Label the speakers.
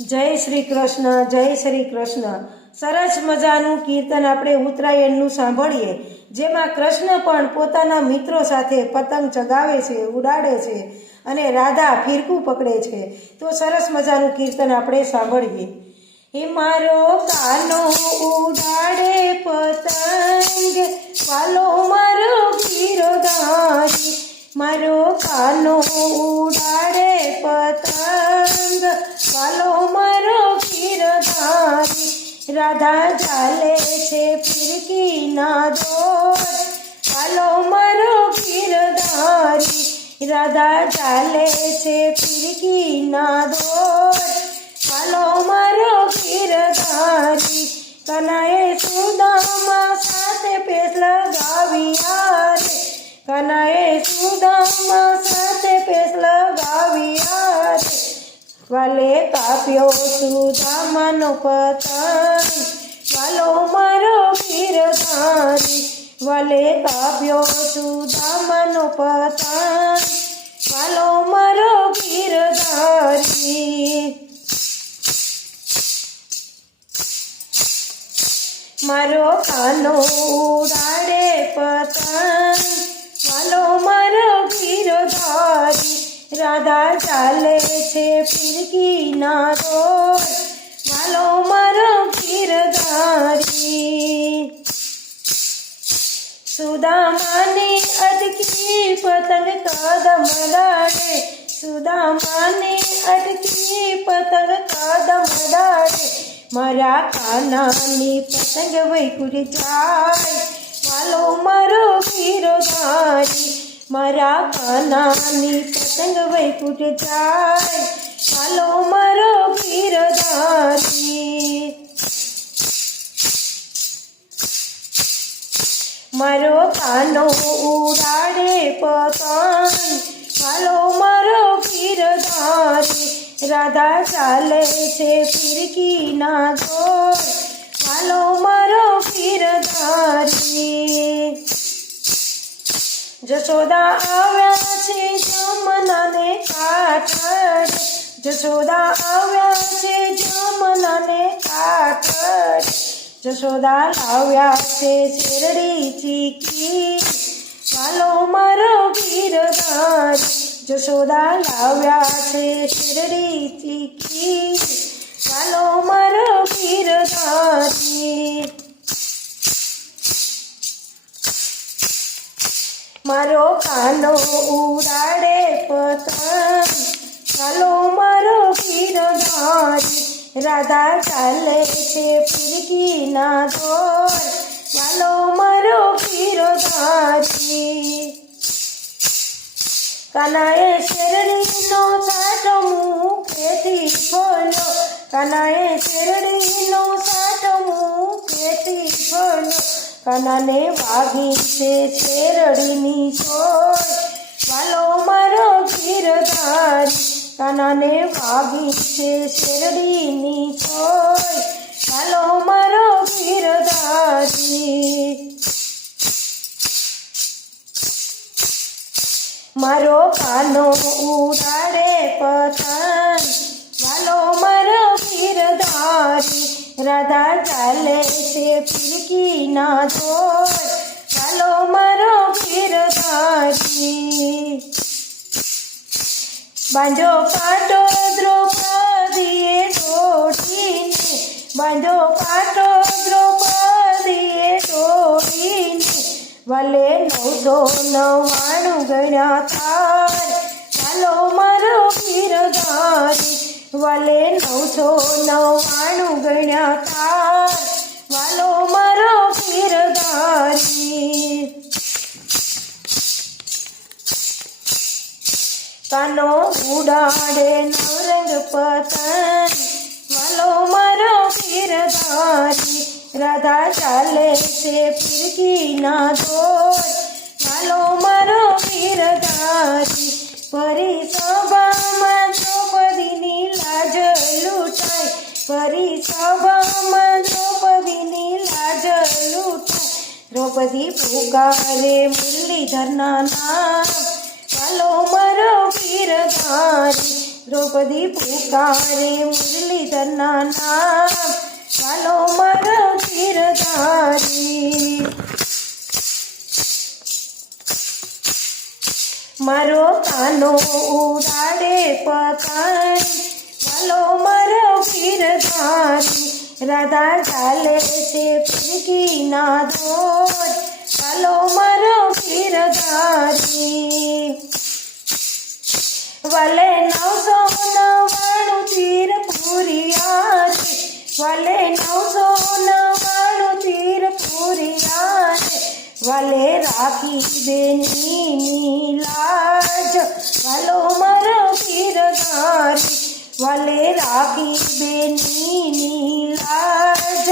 Speaker 1: જય શ્રી કૃષ્ણ, જય શ્રી કૃષ્ણ. સરસ મજાનું કીર્તન આપણે ઉત્તરાયણનું સાંભળીએ, જેમાં કૃષ્ણ પણ પોતાના મિત્રો સાથે પતંગ ચગાવે છે, ઉડાડે છે અને રાધા ફિરકું પકડે છે. તો સરસ મજાનું કીર્તન આપણે સાંભળીએ. હે મારો કાનો ઉડાડે પતંગ રાધા ચાલે છે ફિરકી ના દોર વાલો મારો ગીરધારી રાધા ચાલે છે ફિરકી ના દોર હાલો મારો ગીરધારી કનાએ સુદામા સાથે પેશ લગાવ્યા રે કનાએ સુદામા વાલે કાપ્યો સુદામાનો પતંગ વાલો મારો ગીરધારી વાલે કાપ્યો સુદામાનો પતંગ વાલો મારો ગીરધારી મારો કાનો ઉડાડે પતંગ વાલો મારો ગીરધારી રાધા ચાલે છે ફિરકી ના રોડ વાલો મારો ગીરધારી સુદામાની અટકી પતંગ કદમ ડાળે સુદામાની અટકી પતંગ કદમ ડાળે મારા કાનાની પતંગ વૈકુંઠ જાય વાલો મારો ગીરધારી મારા કાનાની પતંગ વૈકુંઠ જાય વાલો મારો ગીરધારી મારો કાનો ઉડાડે પતંગ વાલો મારો ગીરધારી રાધા ચાલે છે ફિરકી ના ગોળ વાલો મારો ગીરધારી જશોદા આવ્યા છે જમનાને કાઠડ જશોદા આવ્યા છે જમનાને કાઠડ જશોદા લાવ્યા છે શેરડી ચીકી વાલો મારો ગીરધારી જશોદા લાવ્યા છે શેરડી ચીકી વાલો મારો ગીરધારી મારો કાનો ઉડાડે પતંગ. ચાલો મારો ગીરધારી રાધા ચાલે છે ફિરકી ના દોર ચાલો મારો ગીરધારી કનાએ શેરડીનો સાટો મુખેથી ફોલો કનાએ શેરડીનો સાટો મુખેથી ફોલો કનાને વાગી છે શેરડીની છોડ વાલો મારો ગીરધારી કનાને વાગી છે શેરડીની છોડ વાલો મારો ગીરધારી. મારો કાનો ઉડાડે પતંગ રાધા ચાલે છે ફિરકી ના દોર વાલો મારો ગીરધારી બાંધો પાટો દ્રૌપદીએ દોડીને બાંધો પાટો દ્રૌપદીએ દોડીને વલે નવસો નવ્વાણું ગણ્યા થાર ચાલો મારો ગીરધારી વલે નવસો નવ્વાણું ગણ્યા થાર વાલો મારો ગીરધારી કાનો ઉડાડે નવરંગ પતંગ વાલો મારો ગીરધારી રાધા ચાલે છે ફિરકી ના દોર વાલો મારો ગીરધારી દ્રૌપદી પુકારે મુરલીધરના નામ વાલો મારો ગીરધારી દ્રૌપદી પુકારે મુરલીધરના નામ વાલો મારો ગીરધારી મારો કાનો ઉડાડે પતંગ વાલો મારો ગીરધારી રાધા ચાલે છે ફિરકી ના દોર વાલો મારો ગીરધારી વલે નવસો નવાણું તીર પૂરિયા છે વલે નવસો નવાણું તીર પૂરિયા છે વલે રાખી બેની લાજ વાલો મારો ગીરધારી વલે રાખી બેની લાજ